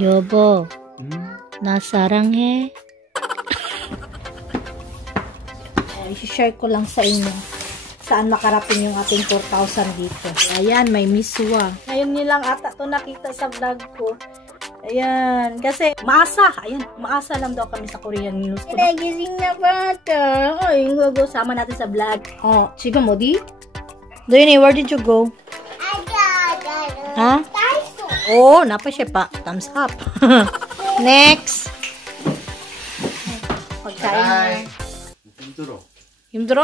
여보, 나 사랑해. I-share ko lang sa inyo saan makarating yung ating 4,000 dito. Ayan, may miswa. Ngayon nilang ata to nakita sa vlog ko. Ayan, kasi maasa. Ayan, maasa lang daw kami sa Korean news. Nagising na bata. Ay, go sama natin sa vlog. Oh, 지금 어디? Doyne, where did you go? Ha? Oh, napa siya pa. Thumbs up. Next. Pagkain. 힘들어. 힘들어?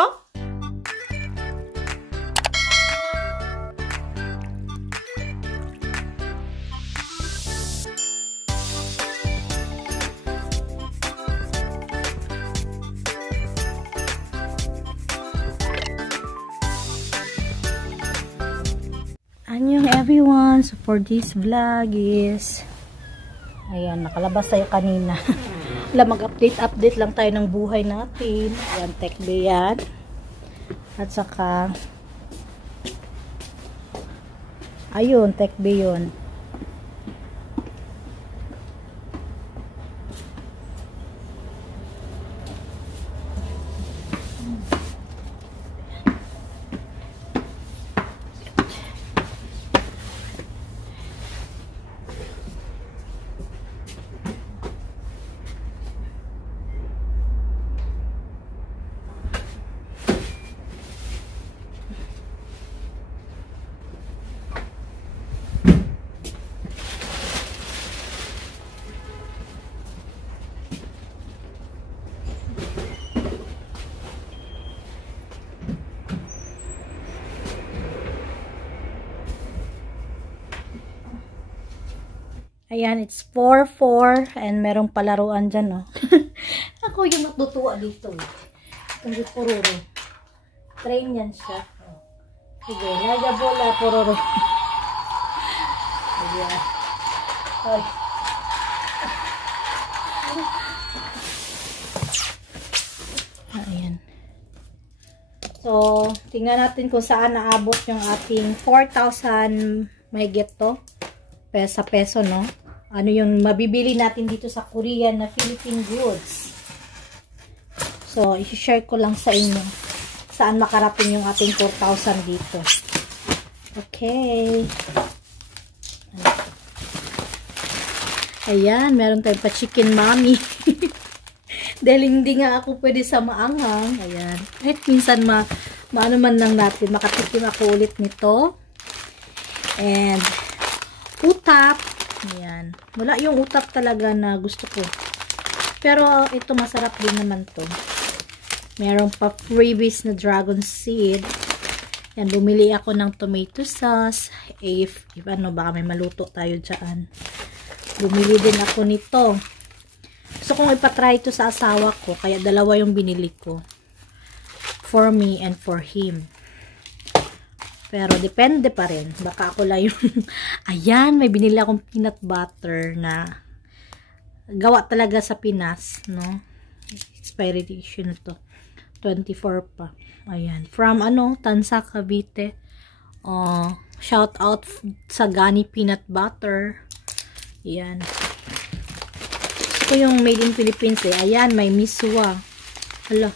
Annyeong everyone. So for this vlog is ayan, nakalabas tayo kanina. Mag-update lang tayo ng buhay natin. Ayan, tekbe yan. At saka ayun, tekbe yun. Ayan, it's 4-4 and merong palaruan dyan, no? Ako yung natutuwa dito, eh. Itong pororo. Train yan siya. Sige, laga bola, pororo. Ayan. Ay. Ayan. So, tingnan natin kung saan naabot yung ating 4,000 may get to. Pesa-peso, no? Ano yung mabibili natin dito sa Korean na Philippine goods. So, i-share ko lang sa inyo saan makarating yung ating 4,000 dito. Okay. Ayan, meron tayong pa chicken mommy. Dahil hindi nga ako pwede sa maanghang. Ayan. Kahit minsan maano man lang natin, makatikim ako ulit nito. And utap. Ayan. Wala yung utap talaga na gusto ko. Pero ito masarap din naman to. Meron pa freebies na dragon seed. Yan, bumili ako ng tomato sauce. If ano, baka may maluto tayo dyan. Bumili din ako nito. Gusto kong ipatry ito sa asawa ko. Kaya dalawa yung binili ko. For me and for him. Pero depende pa rin. Baka ako lang yung ayan, may binili akong peanut butter na gawa talaga sa Pinas, no? Expiration to. 24 pa. Ayan. From ano, Tansa, Cavite. Shout out sa Gani peanut butter. Ayan. Ito yung made in Philippines, eh. Ayan, may miswa. Hala.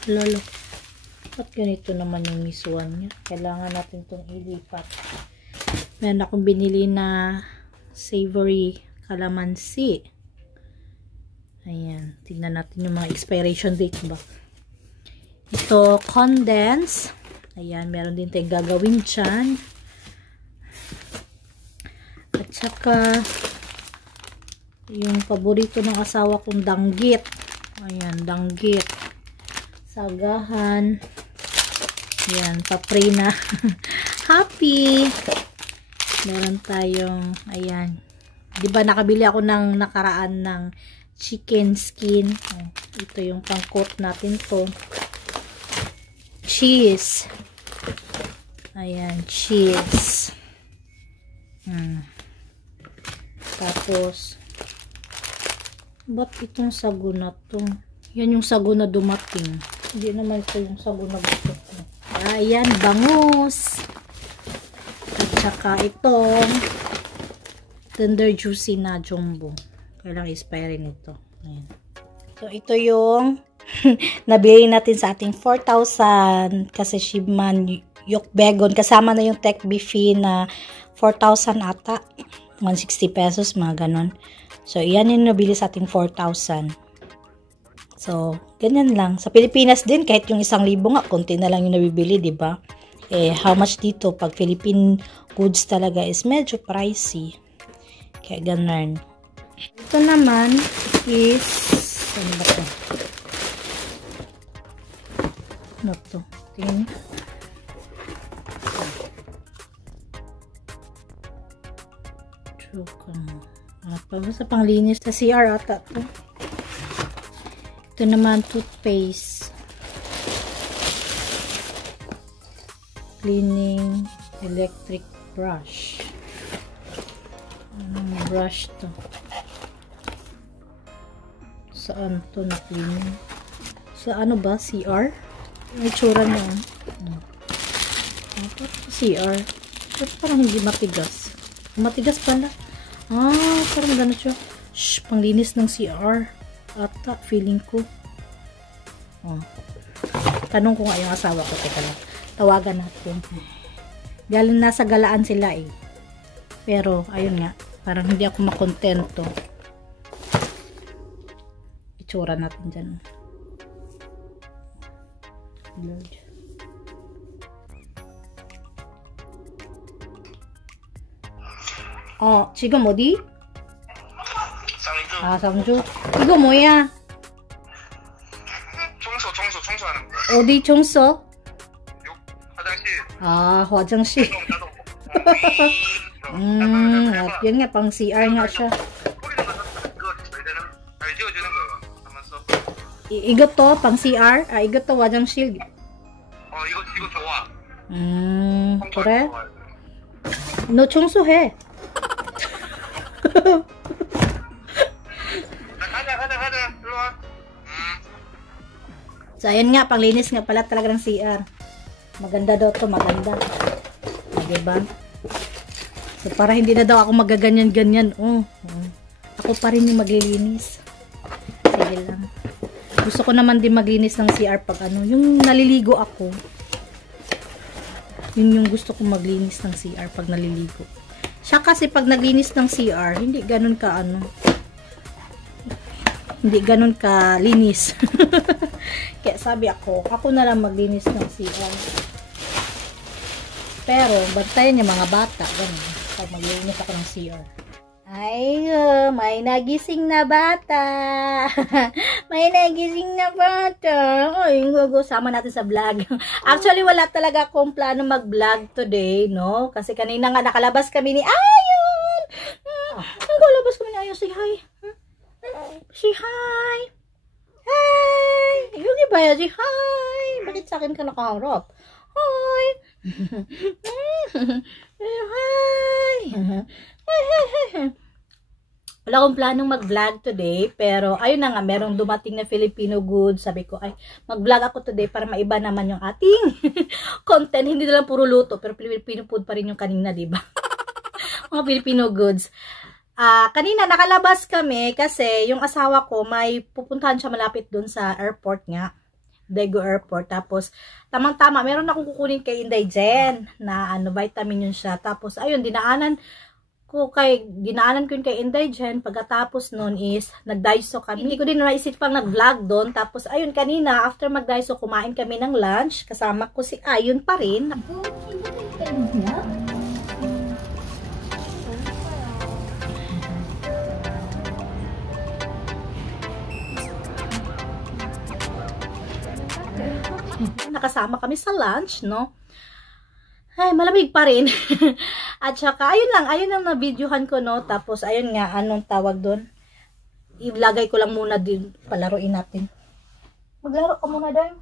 Ba't ganito naman yung miswan niya? Kailangan natin itong ilipat. Meron akong binili na savory calamansi. Ayan. Tingnan natin yung mga expiration date ba. Ito, condense. Ayan. Meron din tayong gagawin dyan. At saka yung paborito ng asawa kong danggit. Ayan, danggit. Sagahan. Ayan, paprina. Happy! Meron tayong, ayan. Diba nakabili ako ng nakaraan ng chicken skin. Ito yung pang-coat natin to. Cheese. Ayan, cheese. Tapos, ba't itong sago na to? Yan yung sago na dumating. Hindi naman ito yung sago na gusto ko. Ayan, bangus. At saka itong tender juicy na jumbo. Kailang expiry nito. Ayan. So, ito yung nabili natin sa ating 4,000 kasi Shibman Yokbegon. Kasama na yung Tech Beefy na 4,000 ata. 160 pesos, mga ganon. So, yan yung nabili sa ating 4,000. So, ganyan lang. Sa Pilipinas din, kahit yung 1,000 nga, konti na lang yung nabibili, diba? How much dito? Pag Philippine goods talaga is medyo pricey. Kaya ganun. Ito naman is, ano ba ito? Ano ito? Tingin. Basta panglinis sa CR ata ito. Ito naman toothpaste. Cleaning electric brush. Brush to. Saan to na cleaning? Sa ano ba? CR? May tsura niya. CR. Pero parang hindi matigas. Matigas pala. Parang gano'n siya. Shh, panglinis ng CR. Ata, feeling ko. Tanong ko nga yung asawa ko. Teka lang. Tawagan natin. Galing nasa galaan sila eh. Pero, ayun nga. Parang hindi ako makontento. Itsura natin dyan. Lord. 지금 어디? 상주. 이거 뭐야? 청소하는 거. 어디 청소? 화장실. 화장실. Yun nga, pang CR nga siya. 이것도 pang CR? 이것도 화장실. 이거 좋아. 그래? 너 청소해. 가자. 일로 와. So, ayun nga, panglinis nga pala talaga ng CR. Maganda daw to, maganda. Diba? So, para hindi na daw ako magaganyan-ganyan. Ako pa rin yung maglilinis. Sige lang. Gusto ko naman din maglinis ng CR pag ano, yung naliligo ako. Yun yung gusto ko maglinis ng CR pag naliligo. Siya kasi pag naglinis ng CR, hindi ganun ka ano. Hindi ganun ka linis. Kaya sabi ako na lang maglinis ng CR. Pero, bantayan niya mga bata. Ganun. Pag maglinis ako ng CR. Ay, may nagising na bata. May nagising na bata. Ay, sama natin sa vlog. Actually, wala talaga akong plano mag-vlog today, no? Kasi kanina nga nakalabas kami ni Ayon. Nakalabas kami ni Ayon. Say hi. Say hi. Hi. Yung iba ya, say hi. Bakit sa akin ka nakaharap? Hi. Hi. Wala akong planong mag-vlog today, pero ayun na nga, merong dumating na Filipino goods. Sabi ko, ay, mag-vlog ako today para maiba naman yung ating content. Hindi na lang puro luto, pero Filipino food pa rin yung kanina, diba? Mga Filipino goods. Kanina, nakalabas kami kasi yung asawa ko, may pupuntahan siya malapit dun sa airport nga. Daegu Airport. Tapos, tamang-tama, meron akong kukunin kay Inday Jen na vitamin yun siya. Tapos, ayun, dinaanan ko yun kay Inday Jen. Pagkatapos nun is, nag-daiso kami. Hindi ko din naisip pang nag-vlog doon. Tapos, ayun, kanina, after mag-daiso, kumain kami ng lunch. Kasama ko si Ayun pa rin. Nakasama kami sa lunch, no? Ay, malamig pa rin. At saka, ayun lang na-videohan ko, no? Tapos, ayun nga, anong tawag doon? Ilagay ko lang muna din, palaruin natin. Maglaro ka muna din.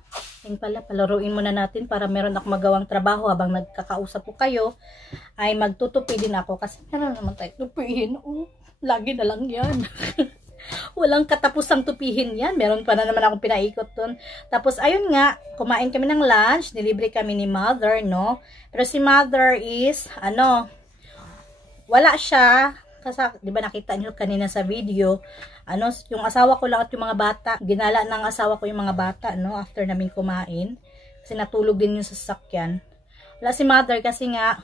Yung pala, palaruin muna natin para meron ako magawang trabaho habang nagkakausap ko kayo. Ay, magtutupi din ako kasi meron naman tayo tupihin. Lagi na lang yan. Walang katapusang tupihin yan. Meron pa na naman akong pinaikot dun. Tapos, ayun nga, kumain kami ng lunch. Nilibre kami ni Mother, no? Pero si Mother is, wala siya. Kasi, di ba nakita nyo kanina sa video, yung asawa ko lang at yung mga bata, ginala ng asawa ko yung mga bata, no, after namin kumain. Kasi natulog din yung sasakyan. Wala si mother kasi nga,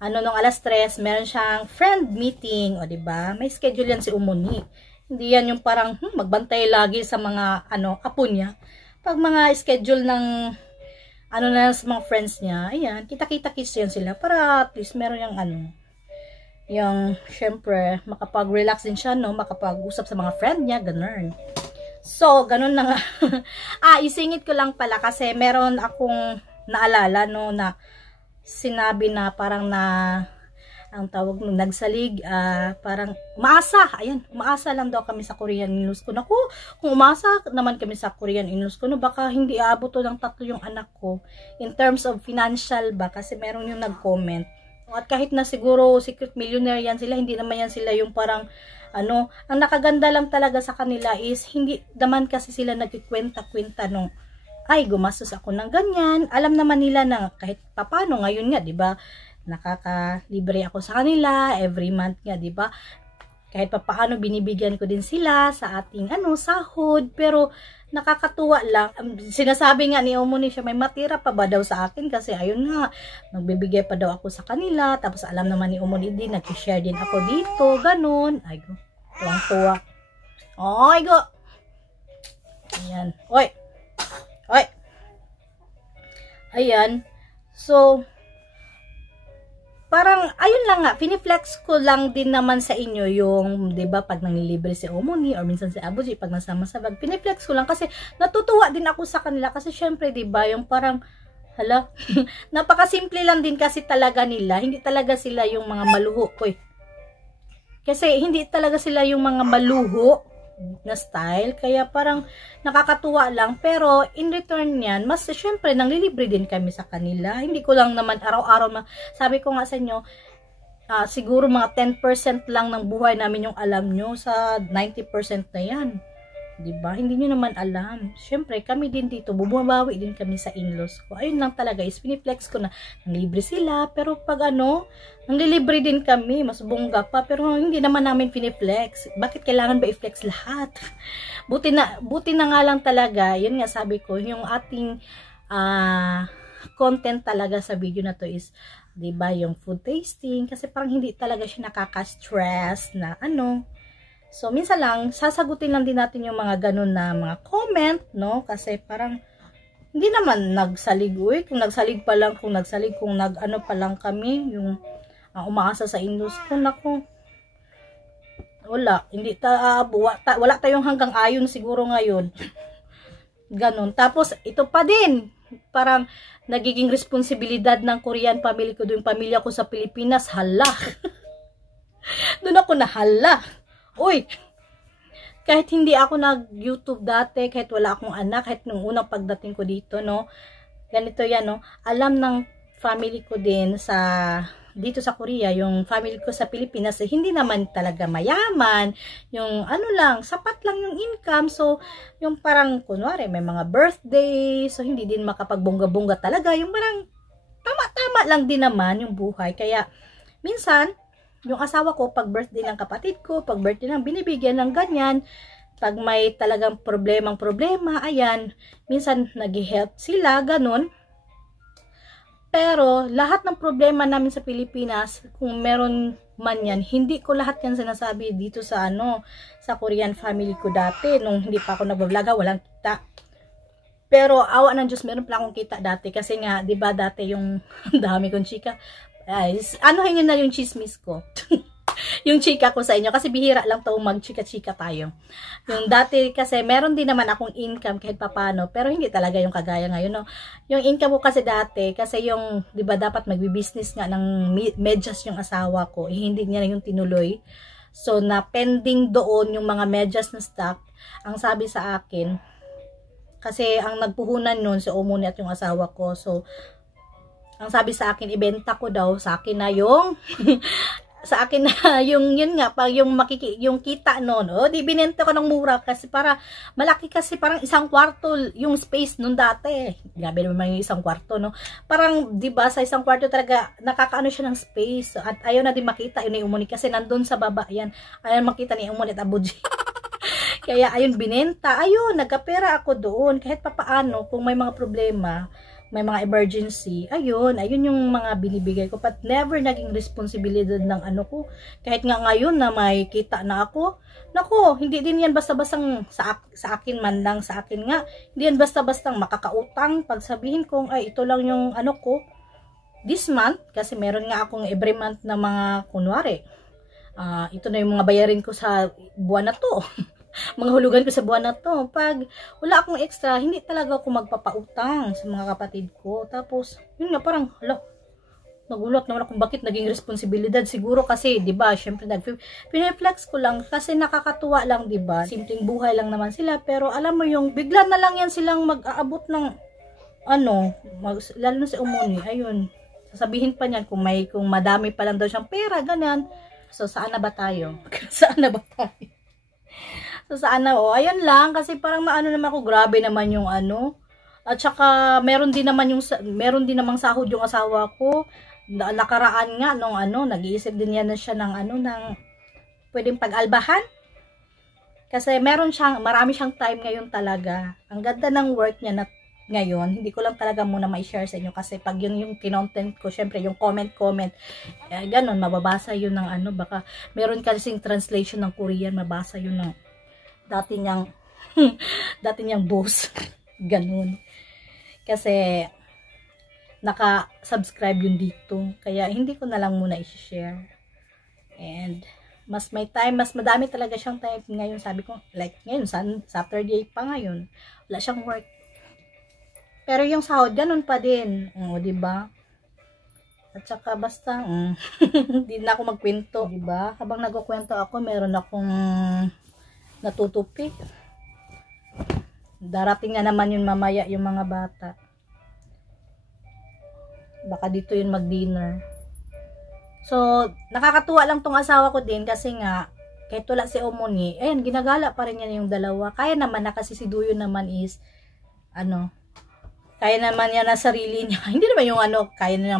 nung alas 3, meron siyang friend meeting, o di ba? May schedule yan si Umuni. Hindi yan yung parang, magbantay lagi sa mga, apo niya. Pag mga schedule ng, na sa mga friends niya, ayan, kita-kita-kiss yan sila, para at least meron yung yung, syempre, makapag-relax din siya, no? Makapag-usap sa mga friend niya, ganun. So, ganun na nga. Isingit ko lang pala kasi meron akong naalala, no, na sinabi na parang ang tawag nung nagsalig, parang umaasa, ayan, umaasa lang daw kami sa Korean in-laws ko. Naku, kung umaasa naman kami sa Korean in-laws ko, no, baka hindi aabot to ng 3 yung anak ko, in terms of financial ba, kasi meron yung nag-comment. At kahit na siguro secret millionaire yan sila, hindi naman yan sila yung parang, ang nakaganda lang talaga sa kanila is, hindi naman kasi sila nagkikwenta-kwenta nung, ay, gumastos ako ng ganyan. Alam naman nila na kahit papano, ngayon nga, di ba, nakakalibre ako sa kanila, every month nga, di ba, kahit papaano binibigyan ko din sila sa ating, sahod, pero, nakakatuwa lang. Sinasabi nga ni Umuni siya, may matira pa ba daw sa akin? Kasi ayun nga, nagbibigay pa daw ako sa kanila. Tapos alam naman ni Umuni din, nag-share din ako dito. Ganun. Ay go. Tuwang-tuwa. Ay go. Ayan. Oy. Oy. Ayan. So, parang, ayun lang nga, piniflex ko lang din naman sa inyo yung, di ba, pag nanglilibre si Umuni or minsan si Abuji, pag nasama sa bag, piniflex ko lang kasi natutuwa din ako sa kanila kasi syempre, di ba, yung parang, hala, napakasimple lang din kasi talaga nila, hindi talaga sila yung mga maluho, kasi hindi talaga sila yung mga maluho na style, kaya parang nakakatuwa lang, pero in return niyan, mas syempre nanglilibre din kami sa kanila. Hindi ko lang naman araw-araw sabi ko nga sa inyo, siguro mga 10% lang ng buhay namin yung alam nyo, sa 90% na yan, diba? Hindi nyo naman alam. Syempre kami din dito, bumabawi din kami sa in-laws ko. Ayun lang talaga, is piniflex ko na nanglibre sila, pero pag nanglilibre din kami, mas bongga pa, pero hindi naman namin piniflex. Bakit kailangan ba i-flex lahat? Buti na nga lang talaga, yun nga sabi ko, yung ating content talaga sa video na to is, diba, yung food tasting, kasi parang hindi talaga siya nakaka-stress na So, minsan lang, sasagutin lang din natin yung mga ganun na mga comment, no? Kasi parang, hindi naman nagsalig, kung nagsalig pa lang, kung pa lang kami, yung umaasa sa in-laws ko, naku, wala, wala tayong hanggang ayon siguro ngayon. Ganun. Tapos, ito pa din, parang, nagiging responsibilidad ng Korean family ko, yung pamilya ko sa Pilipinas, hala. Doon ako nahala. Uy, kahit hindi ako nag-YouTube dati, kahit wala akong anak, kahit nung unang pagdating ko dito, no, ganito yan, no, alam ng family ko din dito sa Korea, yung family ko sa Pilipinas, hindi naman talaga mayaman, yung lang, sapat lang yung income, so, yung parang, kunwari, may mga birthday, so, hindi din makapagbongga-bongga talaga, yung parang, tama-tama lang din naman yung buhay, kaya, minsan, yung asawa ko, pag birthday ng kapatid ko, pag birthday ng binibigyan ng ganyan, pag may talagang problema, ayan, minsan nag-help sila, ganun. Pero, lahat ng problema namin sa Pilipinas, kung meron man yan, hindi ko lahat yan sinasabi dito sa sa Korean family ko dati, nung hindi pa ako nag-vlog, walang kita. Pero, awa ng Diyos, meron pala akong kita dati, kasi nga, di ba dati yung dami kong chika, anuhin nyo na yung chismis ko. Yung chika ko sa inyo. Kasi bihira lang to mag-chika-chika tayo. Yung dati kasi meron din naman akong income kahit papano. Pero hindi talaga yung kagaya ngayon. No? Yung income ko kasi dati, kasi yung, di ba dapat magbi-business nga ng medyas yung asawa ko. Hindi niya yung tinuloy. So, na pending doon yung mga medyas na stock. Ang sabi sa akin, kasi ang nagpuhunan nun si Umuni at yung asawa ko. So, ang sabi sa akin, ibenta ko daw sa akin na yung sa akin na yung yun nga pag yung yung kita noon, di binenta ko ng mura kasi para malaki, kasi parang isang kwarto yung space noon dati. Grabe naman yung isang kwarto, no? Parang 'di ba sa isang kwarto talaga nakakaano siya ng space at ayaw na din makita yun ni Umuni kasi nandun sa baba yan. Ayaw makita ni Umuni at Abuji. Kaya ayun binenta. Ayun, nagkapera ako doon kahit papaano kung may mga problema, may mga emergency, ayun yung mga binibigay ko, but never naging responsibilidad ng ano ko, kahit nga ngayon na may kita na ako, nako, hindi din yan basta-bastang sa akin man lang, sa akin nga, hindi yan basta-bastang makakautang, pag sabihin kong, ay ito lang yung ano ko, this month, kasi meron nga akong every month na mga, kunwari, ito na yung mga bayarin ko sa buwan na to, mga hulugan ko sa buwan na to. Pag wala akong extra, hindi talaga ako magpapautang sa mga kapatid ko. Tapos, yun nga parang, nagulat naman ako bakit naging responsibilidad. Siguro kasi, di ba, syempre, pineflex ko lang kasi nakakatuwa lang, di ba? Simpleng buhay lang naman sila. Pero alam mo yung, bigla na lang yan silang mag-aabot ng, lalo na si Umuni, ayun. Sasabihin pa niyan kung madami pa lang daw siyang pera, ganyan. So, saan na ba tayo? Saan na ba tayo? So, sana, ayun lang, kasi parang maano naman ako, grabe naman yung ano, at saka, meron din namang sahod yung asawa ko, nakaraan nga, nung nag-iisip din yan na siya ng pwedeng pag-albahan, kasi marami siyang time ngayon talaga, ang ganda ng work niya na ngayon, hindi ko lang talaga muna ma-share sa inyo, kasi pag yun yung kinontent ko, syempre, yung comment, ganun, mababasa yun ng baka, meron kasing translation ng Korean, mabasa yun ng, dati niyang boss. Ganun. Kasi naka-subscribe yun dito. Kaya hindi ko na lang muna i-share. And mas may time, mas madami talaga siyang time ngayon. Sabi ko, like ngayon, Saturday pa ngayon. Wala siyang work. Pero yung sahod, ganun pa din. Diba? At saka basta, hindi na ako magkwento. Diba? Habang nagkukwento ako, meron akong natutupi. Darating na naman yun mamaya yung mga bata. Baka dito yun mag-dinner. So, nakakatuwa lang tong asawa ko din kasi nga, kahit wala si Umuni, ayun, ginagala pa rin yan yung dalawa. Kaya naman na kasi si Duyo naman is, kaya naman yan na sarili niya. Hindi naman yung kaya na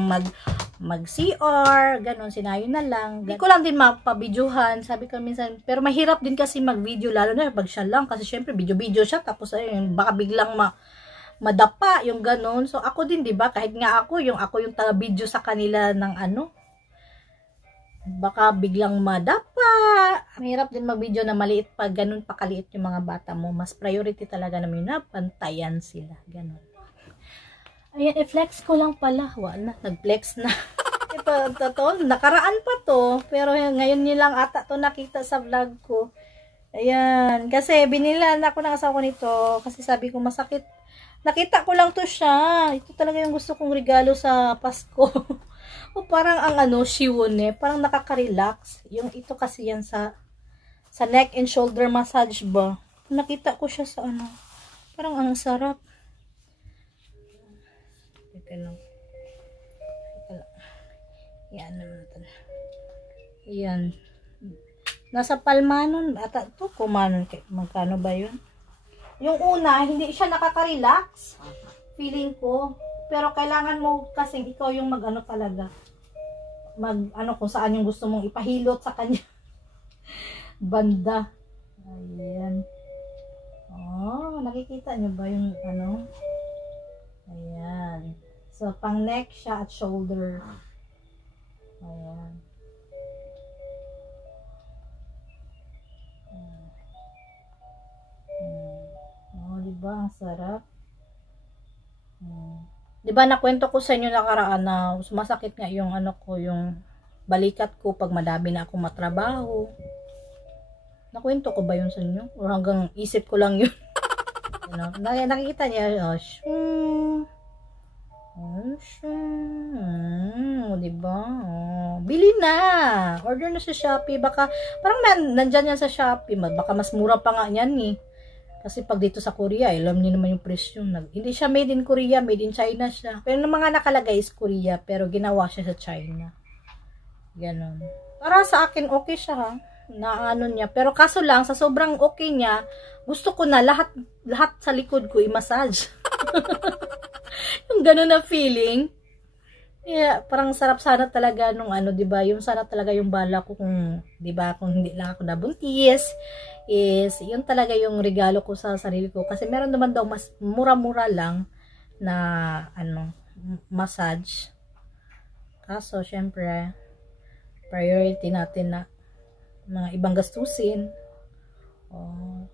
mag-CR, ganun, sinayo na lang. Hindi ko lang din mapabidyuhan, sabi ko minsan, pero mahirap din kasi mag-video, lalo na pag siya lang, kasi syempre video siya, tapos ayun, baka biglang madapa, yung ganun. So ako din, di ba, kahit nga ako yung taga-video sa kanila ng baka biglang madapa. Mahirap din mag-video na maliit pag ganun pa kaliit yung mga bata mo. Mas priority talaga namin na pantayan sila, ganun. Ayan, i-flex ko lang pala. Wala, nag-flex na. Ito, nakaraan pa to. Pero ngayon nilang ata to nakita sa vlog ko. Ayan, kasi binilan ako ng asawa ko nito. Kasi sabi ko masakit. Nakita ko lang to siya. Ito talaga yung gusto kong regalo sa Pasko. O parang ang shiwon parang nakaka-relax. Yung ito kasi yan sa neck and shoulder massage ba. Nakita ko siya sa parang ang sarap. Yan naman. Yan. Nasa palma nun. Ata to kumanon. Magkano ba yun? Yung una, hindi siya nakaka-relax. Feeling ko. Pero kailangan mo kasi ikaw yung talaga. Kung saan yung gusto mong ipahilot sa kanya. Banda. Ayan. Oh, nakikita nyo ba yung Ayan. So, pang neck siya at shoulder. Ayan. Oh, diba? Ang sarap. Diba, nakwento ko sa inyo nakaraan na sumasakit nga yung yung balikat ko pag madami na akong matrabaho. Nakwento ko ba yun sa inyo? O hanggang isip ko lang yun? Nakikita niya, diba? Bili na! Order na sa Shopee. Baka, parang nandyan yan sa Shopee. Baka mas mura pa nga yan Kasi pag dito sa Korea, alam niyo naman yung presyo. Hindi siya made in Korea, made in China siya. Pero yung mga nakalagay is Korea, pero ginawa siya sa China. Ganon. Para sa akin, okay siya ha. Na ano niya. Pero kaso lang, sa sobrang okay niya, gusto ko na lahat sa likod ko i-massage. Yung gano'n na feeling. Yeah, parang sarap sana talaga nung ano, 'di ba? Yung sana talaga yung bala ko kung 'di ba, kung hindi lang ako nabuntis is yun talaga yung regalo ko sa sarili ko kasi meron naman daw mas mura-mura lang na ano, massage. Kaso syempre priority natin na mga ibang gastusin. Oh,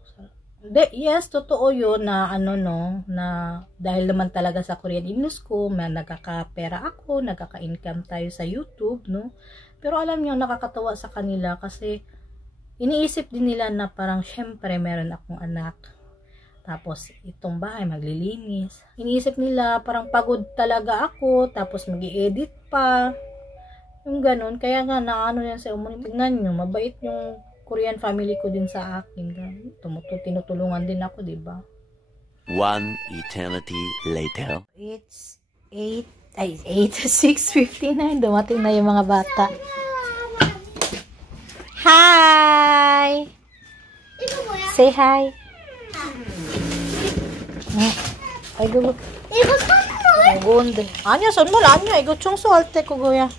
yes, totoo yun na ano no, na dahil naman talaga sa Korean News ko, may nagkakapera ako, nagkaka-income tayo sa YouTube, no? Pero alam niyo, nakakatawa sa kanila kasi iniisip din nila na parang syempre meron akong anak. Tapos itong bahay maglilinis. Iniisip nila parang pagod talaga ako, tapos mag-i-edit pa. Yung ganun, kaya nga naano yan sa umunin. Tignan nyo, mabait yung Korean family ko din sa akin. Tinutulungan din ako, di ba? One eternity later. It's 6:59. Dumating na yung mga bata. Hi! Say hi. Ay, gugu. Gugunde. Anya, son mo lang niya. Igo chung sualte ko, goya.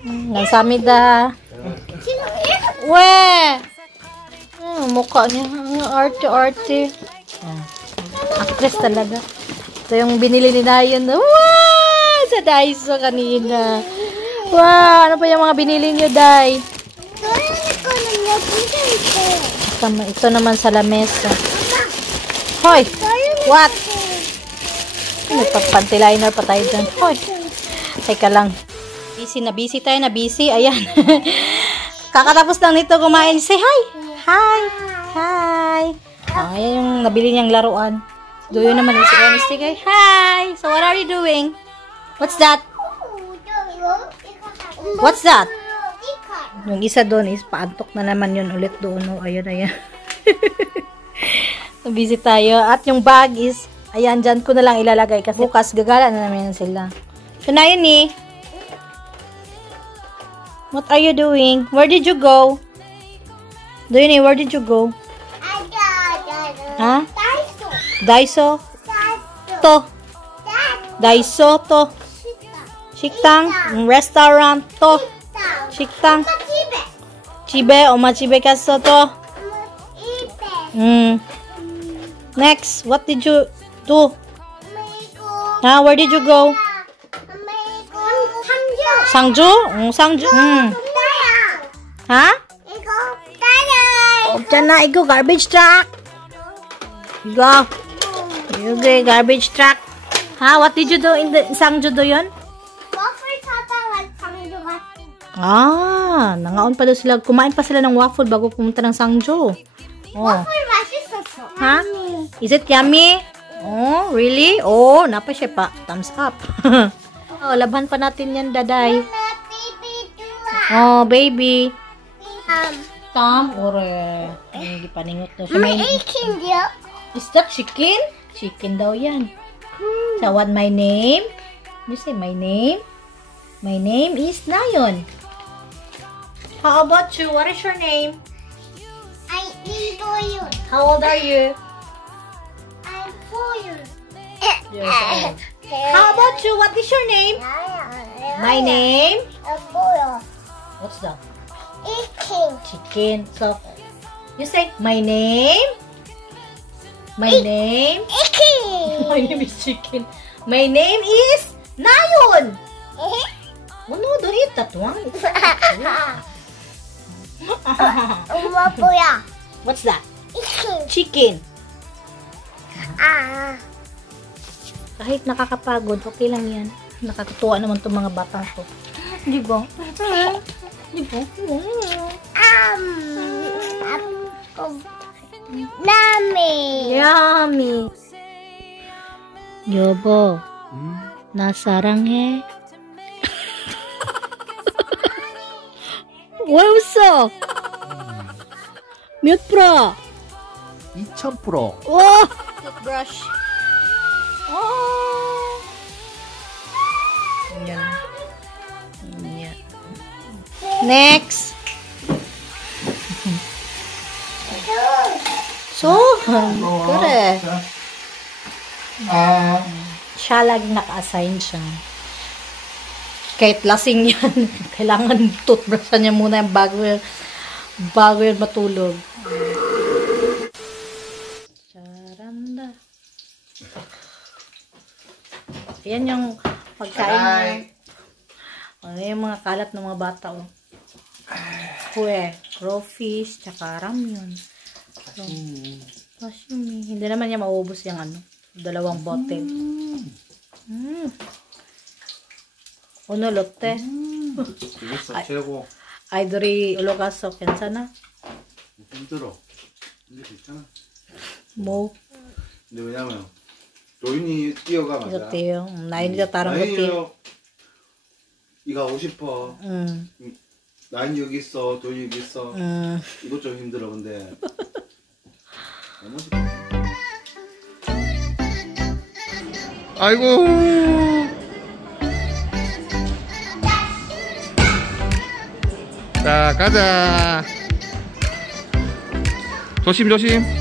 Nagsamida. We! Mukha niya. Arte-arte. Actress talaga. Ito yung binili ni Dayan. Wow! Sa Daiso kanina. Wow! Ano pa yung mga binili niyo, Day? Ito naman sa lamesa. Hoy! What? Nagpag-panty liner pa tayo dyan. Hoy! Teka lang. Busy tayo na busy. Ayan. Kakatapos lang nito kumain. Say hi! Hi! Hi! Oh, ayan yung nabili niyang laruan. Doyo naman yung si Ernest. Say hi! So what are you doing? What's that? What's that? Yung isa doon is paantok na naman yun ulit doon. Oh, ayan. Busy tayo. At yung bag is, ayan, dyan ko na lang ilalagay kasi bukas gagala na namin sila. So na yun eh. What are you doing? Where did you go? Doon eh, where did you go? Ha? Daiso? To. Daiso to. Shiktang. Restaurant to. Shiktang. Chibe. Omachibe kaso to. Next, what did you do? Where did you go? Sangju? Sangju. Ha? Diyan na, igo, garbage truck. Go. Okay, garbage truck. Ha? What did you do in the Sangju do yun? Nangaon pa daw sila. Kumain pa sila ng waffle bago pumunta ng Sangju. Waffle 맛있었어. Ha? Is it yummy? Oh, really? Oh, napa siya pa. Thumbs up. Oh, laban pa natin yan, Daday. Oh, baby. Tom, ore. Hindi pa ningot daw siya. May chicken dia. Is that chicken? Chicken daw yan. So, what my name? You say my name? My name is Nayon. How about you? What is your name? I'm Idoyun. How old are you? I'm 4 years old. How about you? What is your name? My name? What's that? Chicken. So, you say, my name? My name? My name is Chicken. My name is Nayon. Oh no, don't eat that one. What's that? Chicken. Kahit nakakapagod, okay lang yan. Nakakatuwa naman itong mga batang ko. Di ba? Di ba? Yummy. 여보, 나 사랑해. 왜 웃어? 몇 프로? 2000%. 오! Toothbrush. Oh! Yan. Next. So, kore. Siya laging naka-assign siya. Kahit lasing yan, kailangan toothbrushan niya muna yung bago yan matulog. Charanda. Ayan yung pagkain niya. Ano yung mga kalat ng mga bata, oh. Kuwe, crawfish, tsaka ramyun. So, sashimi. Hindi naman niya maubos yung ano, 2 bote. Uno lotte. 재밌어, 최고. 아이들이 올라가서 괜찮아? 힘들어. 근데 괜찮아. 뭐, 근데 왜냐면 도윤이 뛰어가면 이것도요. 나인이가 다른 것도. 이가 오고 싶어. 나인 여기 있어, 도윤이 여기 있어. 이것 좀 힘들어. 근데 너무 좋다. 아이고. 자, 가자. 조심 조심.